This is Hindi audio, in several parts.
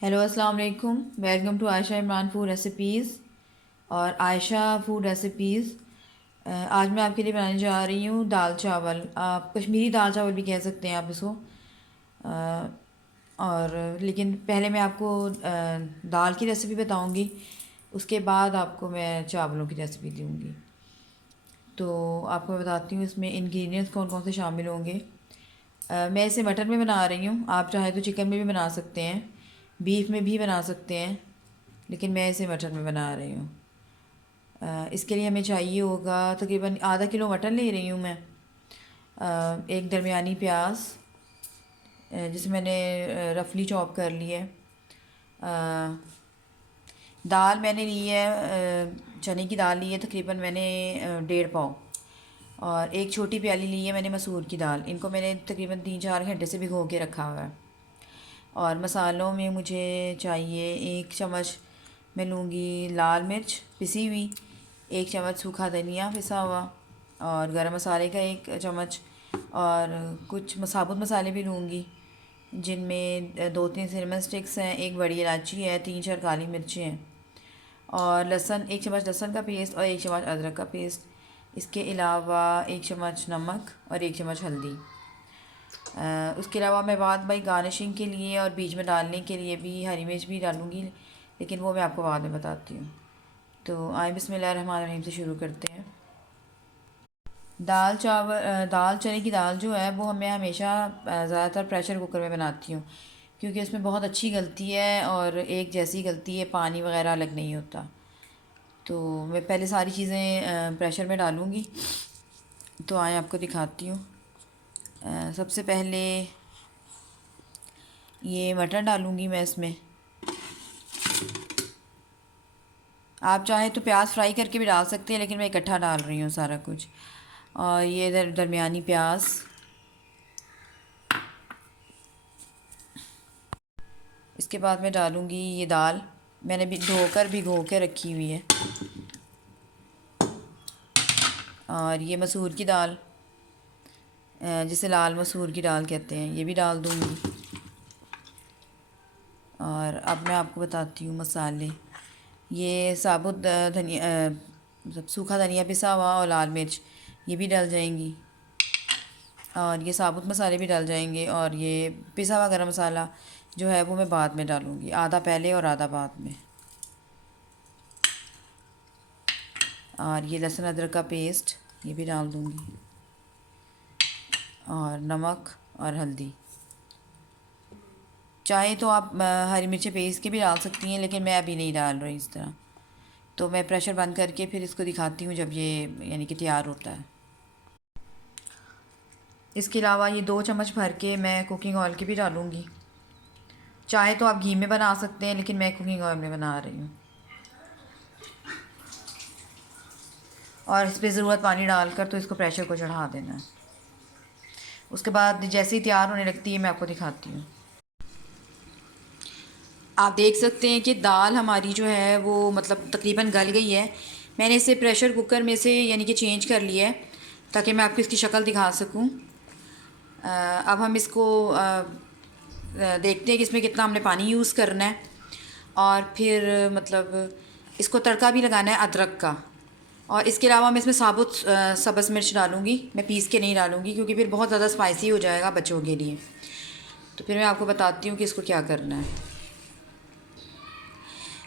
हेलो अस्सलाम वालेकुम। Welcome to Ayesha Imran food recipes और आयशा फूड रेसिपीज़। आज मैं आपके लिए बनाने जा रही हूँ दाल चावल। आप कश्मीरी दाल चावल भी कह सकते हैं आप इसको। अ, और लेकिन पहले मैं आपको दाल की रेसिपी बताऊँगी, उसके बाद आपको मैं चावलों की रेसिपी दूँगी। तो आपको मैं बताती हूँ इसमें इंग्रेडिएंट्स कौन कौन से शामिल होंगे। मैं इसे मटन में बना रही हूँ, आप चाहे तो चिकन में भी बना सकते हैं, बीफ में भी बना सकते हैं, लेकिन मैं इसे मटन में बना रही हूँ। इसके लिए हमें चाहिए होगा तकरीबन आधा किलो मटन ले रही हूँ मैं। एक दरमियानी प्याज जिसे मैंने रफली चॉप कर लिया है। दाल मैंने ली है, चने की दाल ली है तकरीबन मैंने 1.5 पाव। और एक छोटी प्याली ली है मैंने मसूर की दाल। इनको मैंने तकरीबन 3-4 घंटे से भिगो के रखा हुआ है। और मसालों में मुझे चाहिए 1 चम्मच मैं लूँगी लाल मिर्च पिसी हुई, 1 चम्मच सूखा धनिया पिसा हुआ, और गरम मसाले का 1 चम्मच, और कुछ साबुत मसाले भी लूँगी जिनमें 2-3 सिनेमन स्टिक्स हैं, एक बड़ी इलायची है, 3-4 काली मिर्चें हैं, और लहसुन 1 चम्मच लहसुन का पेस्ट और 1 चम्मच अदरक का पेस्ट। इसके अलावा 1 चम्मच नमक और 1 चम्मच हल्दी। उसके अलावा मैं बाद भाई गार्निशिंग के लिए और बीच में डालने के लिए भी हरी मिर्च भी डालूँगी, लेकिन वो मैं आपको बाद में बताती हूँ। तो आए बिस्मिल्लाहिर्रहमानिर्रहीम से शुरू करते हैं। दाल चने की दाल जो है वो मैं हमेशा ज़्यादातर प्रेशर कुकर में बनाती हूँ, क्योंकि उसमें बहुत अच्छी गलती है और एक जैसी गलती है, पानी वगैरह अलग नहीं होता। तो मैं पहले सारी चीज़ें प्रेशर में डालूँगी। तो आए आपको दिखाती हूँ। सबसे पहले ये मटन डालूँगी मैं इसमें। आप चाहें तो प्याज फ्राई करके भी डाल सकते हैं, लेकिन मैं इकट्ठा डाल रही हूँ सारा कुछ। और ये इधर दरमियानी प्याज। इसके बाद मैं डालूँगी ये दाल, मैंने भी धोकर भिगो के रखी हुई है। और ये मसूर की दाल, जिसे लाल मसूर की दाल कहते हैं, ये भी डाल दूँगी। और अब मैं आपको बताती हूँ मसाले। ये साबुत धनिया, मतलब सूखा धनिया पिसा हुआ, और लाल मिर्च ये भी डल जाएंगी। और ये साबुत मसाले भी डल जाएंगे। और ये पिसा हुआ गरम मसाला जो है वो मैं बाद में डालूँगी, आधा पहले और आधा बाद में। और ये लहसुन अदरक का पेस्ट ये भी डाल दूँगी, और नमक और हल्दी। चाहे तो आप हरी मिर्चें पीस के भी डाल सकती हैं, लेकिन मैं अभी नहीं डाल रही इस तरह। तो मैं प्रेशर बंद करके फिर इसको दिखाती हूँ जब ये यानी कि तैयार होता है। इसके अलावा ये 2 चम्मच भर के मैं कुकिंग ऑयल की भी डालूँगी। चाहे तो आप घी में बना सकते हैं, लेकिन मैं कुकिंग ऑयल में बना रही हूँ। और इस पर ज़रूरत पानी डालकर तो इसको प्रेशर को चढ़ा देना है। उसके बाद जैसे ही तैयार होने लगती है मैं आपको दिखाती हूँ। आप देख सकते हैं कि दाल हमारी जो है वो मतलब तकरीबन गल गई है। मैंने इसे प्रेशर कुकर में से यानी कि चेंज कर लिया है, ताकि मैं आपको इसकी शक्ल दिखा सकूं। अब हम इसको देखते हैं कि इसमें कितना हमने पानी यूज़ करना है। और फिर मतलब इसको तड़का भी लगाना है अदरक का। और इसके अलावा मैं इसमें साबुत सब्ज़ मिर्च डालूँगी, मैं पीस के नहीं डालूँगी, क्योंकि फिर बहुत ज़्यादा स्पाइसी हो जाएगा बच्चों के लिए। तो फिर मैं आपको बताती हूँ कि इसको क्या करना है।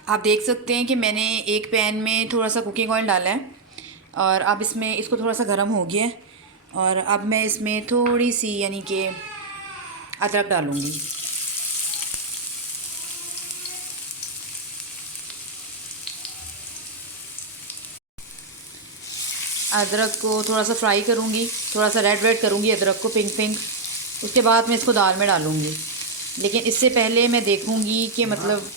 आप देख सकते हैं कि मैंने एक पैन में थोड़ा सा कुकिंग ऑयल डाला है, और अब इसमें इसको थोड़ा सा गर्म हो गया है। और अब मैं इसमें थोड़ी सी यानी कि अदरक डालूँगी। अदरक को थोड़ा सा फ्राई करूँगी, थोड़ा सा रेड रेड करूँगी अदरक को, पिंक पिंक। उसके बाद मैं इसको दाल में डालूँगी, लेकिन इससे पहले मैं देखूँगी कि मतलब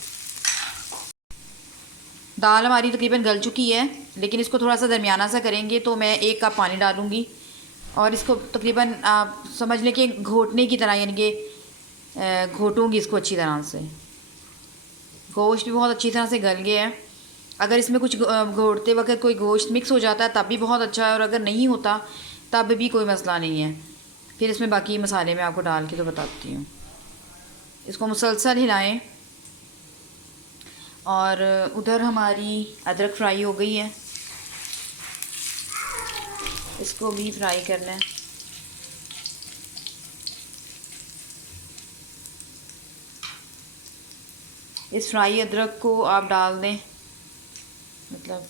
दाल हमारी तकरीबन गल चुकी है, लेकिन इसको थोड़ा सा दरमियाना सा करेंगे। तो मैं 1 कप पानी डालूँगी, और इसको तकरीबन आप समझ लें कि घोटने की तरह, यानी कि घोटूँगी इसको अच्छी तरह से। गोश्त भी बहुत अच्छी तरह से गल गया है। अगर इसमें कुछ घोटते वक्त कोई गोश्त मिक्स हो जाता है तब भी बहुत अच्छा है, और अगर नहीं होता तब भी कोई मसला नहीं है। फिर इसमें बाकी मसाले मैं आपको डाल के तो बताती हूँ। इसको मुसलसल हिलाएं और उधर हमारी अदरक फ्राई हो गई है, इसको भी फ्राई करना है। इस फ्राई अदरक को आप डाल दें, मतलब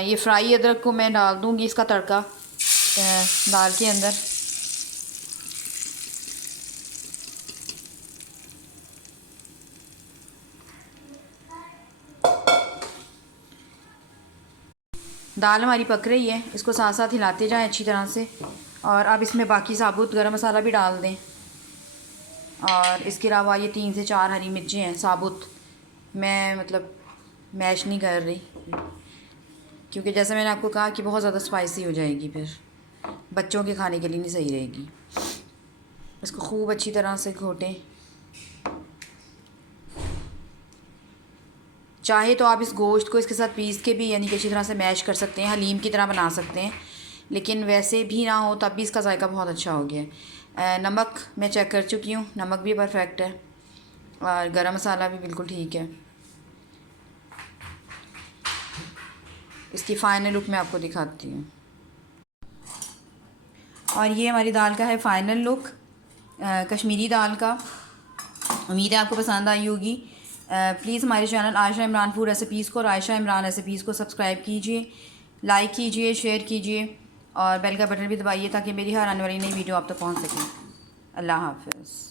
ये फ्राई अदरक को मैं डाल दूँगी इसका तड़का दाल के अंदर। दाल हमारी पक रही है, इसको साथ साथ हिलाते जाएं अच्छी तरह से। और अब इसमें बाकी साबुत गरम मसाला भी डाल दें। और इसके अलावा ये 3 से 4 हरी मिर्चें हैं साबुत, मैं मतलब मैश नहीं कर रही, क्योंकि जैसे मैंने आपको कहा कि बहुत ज़्यादा स्पाइसी हो जाएगी, फिर बच्चों के खाने के लिए नहीं सही रहेगी। इसको खूब अच्छी तरह से घोटें। चाहे तो आप इस गोश्त को इसके साथ पीस के भी यानी कि अच्छी तरह से मैश कर सकते हैं, हलीम की तरह बना सकते हैं, लेकिन वैसे भी ना हो तब भी इसका जायका बहुत अच्छा हो गया है। नमक मैं चेक कर चुकी हूँ, नमक भी परफेक्ट है और गरम मसाला भी बिल्कुल ठीक है। इसकी फ़ाइनल लुक मैं आपको दिखाती हूँ। और ये हमारी दाल का है फ़ाइनल लुक, कश्मीरी दाल का। उम्मीद है आपको पसंद आई होगी। प्लीज़ हमारे channel Ayesha Imran food recipes को और आयशा इमरान रेसिपीज़ को सब्सक्राइब कीजिए, लाइक कीजिए, शेयर कीजिए और बेल का बटन भी दबाइए ताकि मेरी हर आने वाली नई वीडियो आप तक पहुंच सके। अल्लाह हाफ़िज़।